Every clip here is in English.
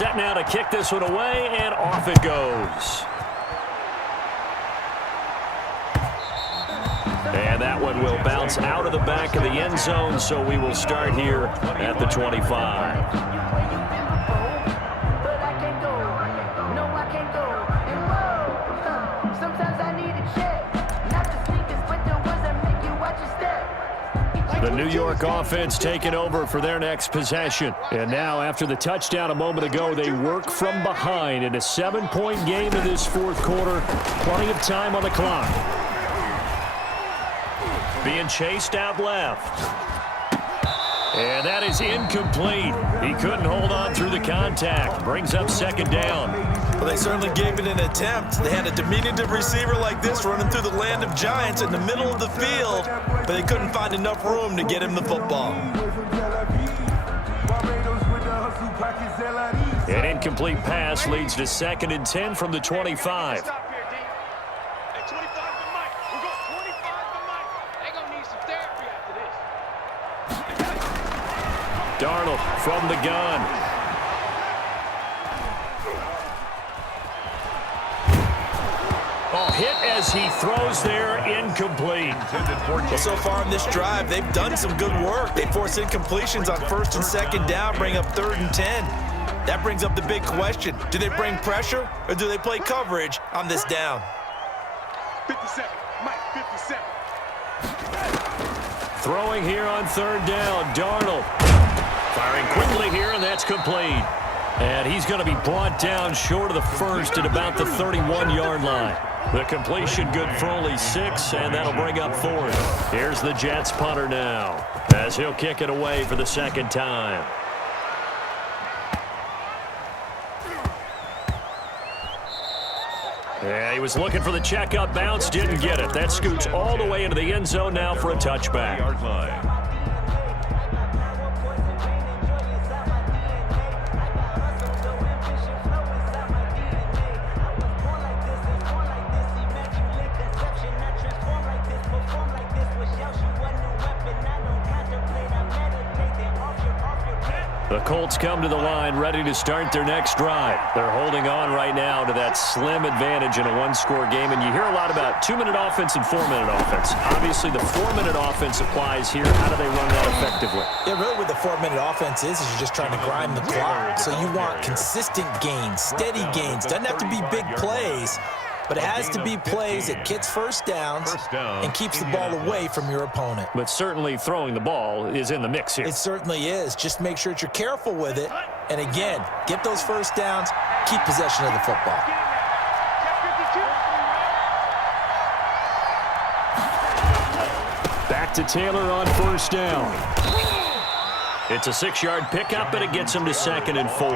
Set now to kick this one away, and off it goes. And that one will bounce out of the back of the end zone, so we will start here at the 25. The New York offense taking over for their next possession. And now, after the touchdown a moment ago, they work from behind in a 7-point game in this fourth quarter. Plenty of time on the clock. Being chased out left. And that is incomplete. He couldn't hold on through the contact. Brings up second down. Well, they certainly gave it an attempt. They had a diminutive receiver like this running through the land of giants in the middle of the field, but they couldn't find enough room to get him the football. An incomplete pass leads to 2nd and 10 from the 25. Darnold from the gun. Oh, hit as he throws there, incomplete. Well, so far in this drive, they've done some good work. They force incompletions on 1st and 2nd down, bring up 3rd and 10. That brings up the big question. Do they bring pressure or do they play coverage on this down? 57, Mike, 57. Throwing here on 3rd down, Darnold. Firing quickly here, and that's complete. And he's going to be brought down short of the first at about the 31-yard line. The completion good for only 6, and that'll bring up 4th. Here's the Jets punter now, as he'll kick it away for the 2nd time. Yeah, he was looking for the checkup bounce, didn't get it. That scoots all the way into the end zone now for a touchback. The Colts come to the line ready to start their next drive. They're holding on right now to that slim advantage in a one-score game, and you hear a lot about 2-minute offense and 4-minute offense. Obviously, the 4-minute offense applies here. How do they run that effectively? Yeah, really what the 4-minute offense is you're just trying to grind the clock. So you want consistent gains, steady gains. Doesn't have to be big plays, but it has to be plays that gets first downs and keeps the ball away from your opponent. But certainly throwing the ball is in the mix here. It certainly is. Just make sure that you're careful with it. And again, get those first downs, keep possession of the football. Back to Taylor on 1st down. It's a 6-yard pickup, and it gets him to 2nd and 4.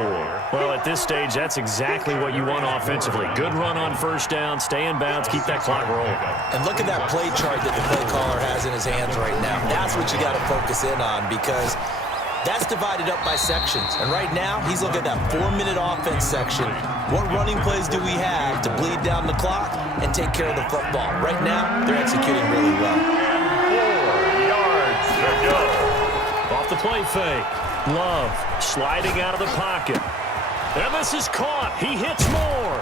Well, at this stage, that's exactly what you want offensively. Good run on 1st down, stay in bounds, keep that clock rolling. And look at that play chart that the play caller has in his hands right now. That's what you got to focus in on, because that's divided up by sections. And right now, he's looking at that 4-minute offense section. What running plays do we have to bleed down the clock and take care of the football? Right now, they're executing really well. 4 yards to go. Off the play fake. Love sliding out of the pocket. And this is caught. He hits more.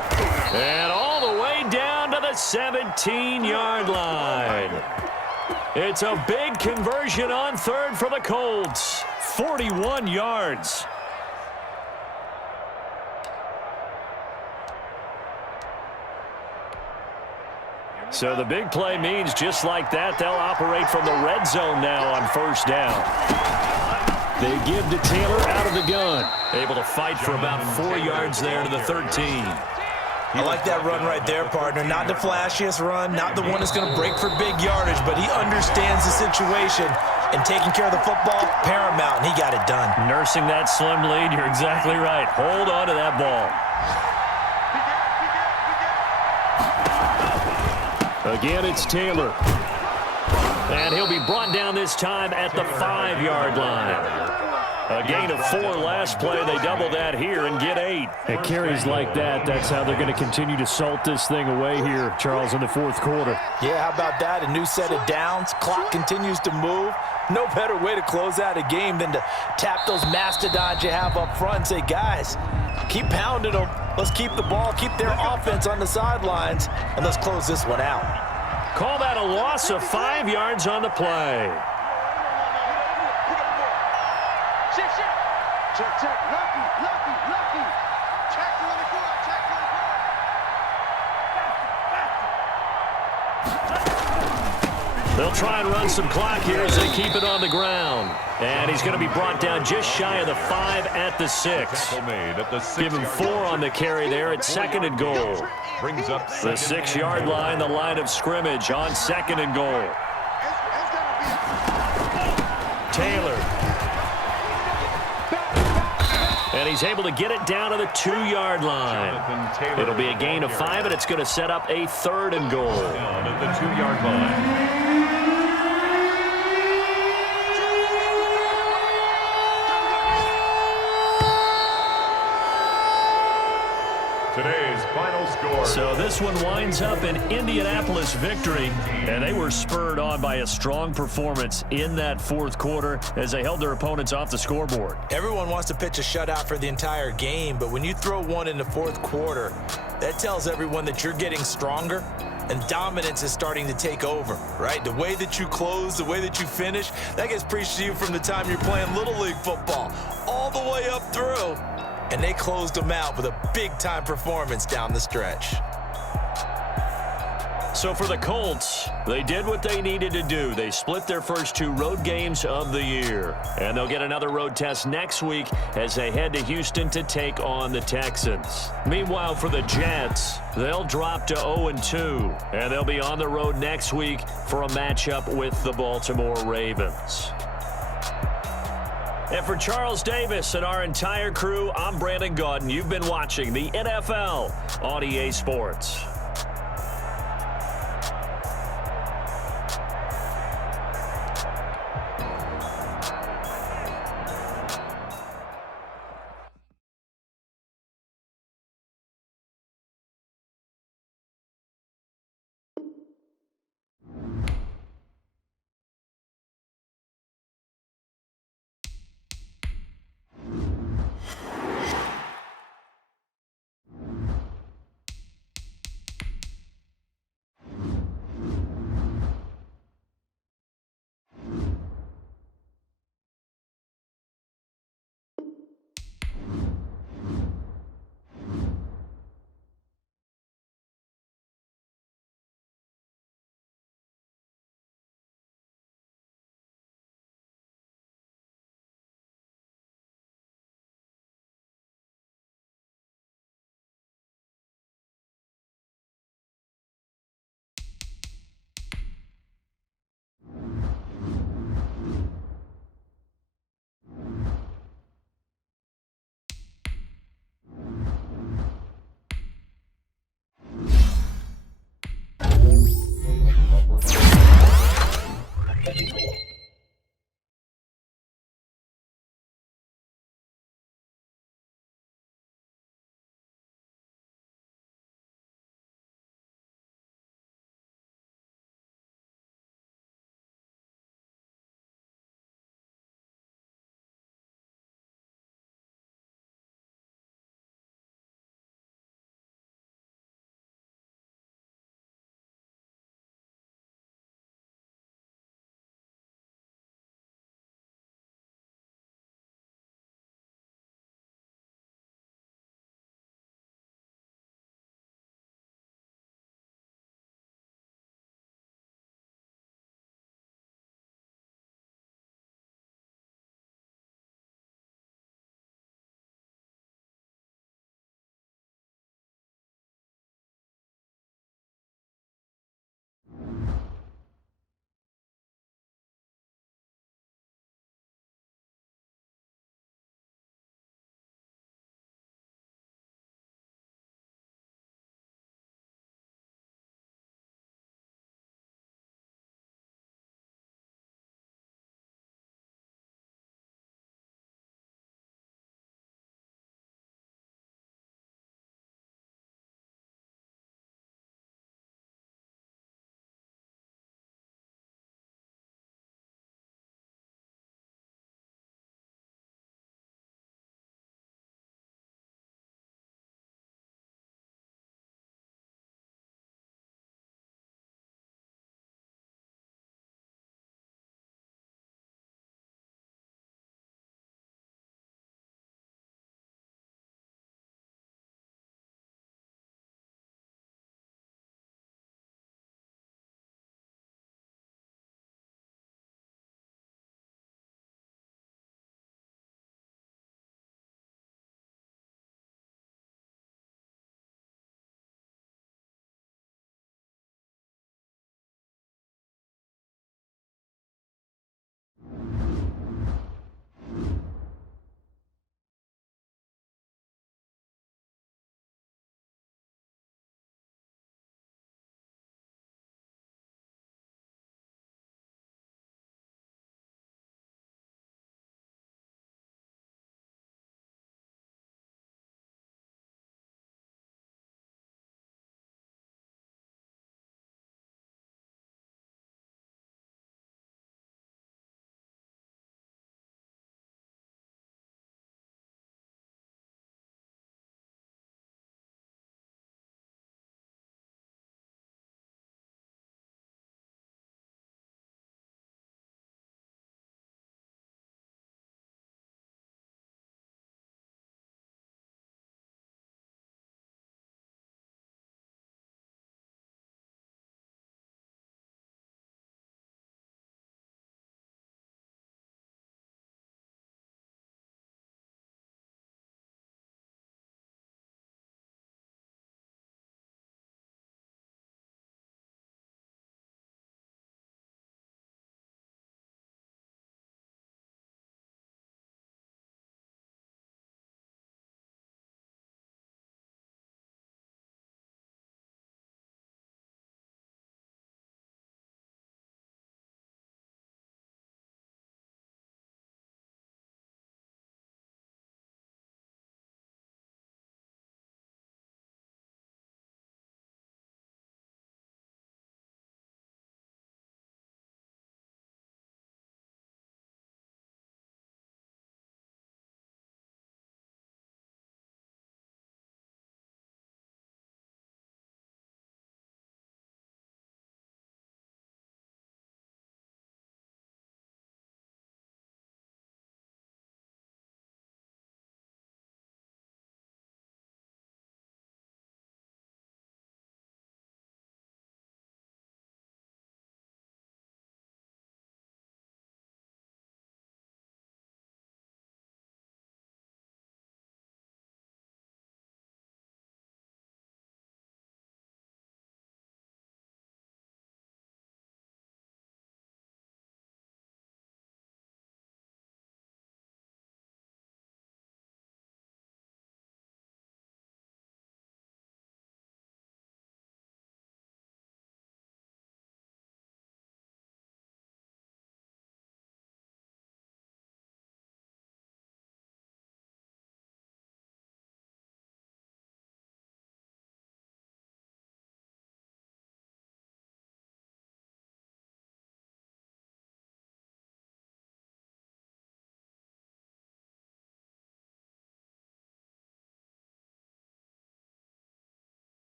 And all the way down to the 17-yard line. It's a big conversion on 3rd for the Colts. 41 yards. So the big play means just like that, they'll operate from the red zone now on 1st down. They give to Taylor out of the gun. Able to fight for about 4 yards there to the 13. I like that run right there, partner. Not the flashiest run, not the one that's going to break for big yardage, but he understands the situation, and taking care of the football, paramount, and he got it done. Nursing that slim lead, you're exactly right. Hold on to that ball. Again, it's Taylor. And he'll be brought down this time at the 5-yard line. A gain of 4 last play. They double that here and get 8. At carries like that, that's how they're going to continue to salt this thing away here, Charles, in the fourth quarter. Yeah, how about that? A new set of downs. Clock continues to move. No better way to close out a game than to tap those mastodons you have up front and say, guys, keep pounding them. Let's keep the ball, keep their offense on the sidelines, and let's close this one out. Call that a loss of 5 yards on the play. Check, check, lucky. Check to the goal, check to the goal. They'll try and run some clock here as they keep it on the ground. And he's going to be brought down just shy of the 5 at the 6. Give him 4 on the carry there at 2nd and goal. Brings up the 6-yard line, the line of scrimmage on 2nd and goal. Taylor. And he's able to get it down to the 2-yard line. It'll be a gain of 5, and it's going to set up a 3rd and goal. Down at the 2-yard line. Today's final score. So this one winds up an Indianapolis victory, and they were spurred on by a strong performance in that fourth quarter as they held their opponents off the scoreboard. Everyone wants to pitch a shutout for the entire game, but when you throw one in the fourth quarter, that tells everyone that you're getting stronger and dominance is starting to take over, right? The way that you close, the way that you finish, that gets preached to you from the time you're playing Little League football all the way up through. And they closed them out with a big-time performance down the stretch. So for the Colts, they did what they needed to do. They split their first 2 road games of the year. And they'll get another road test next week as they head to Houston to take on the Texans. Meanwhile, for the Jets, they'll drop to 0-2. And they'll be on the road next week for a matchup with the Baltimore Ravens. And for Charles Davis and our entire crew, I'm Brandon Gaudin. You've been watching the NFL on EA Sports.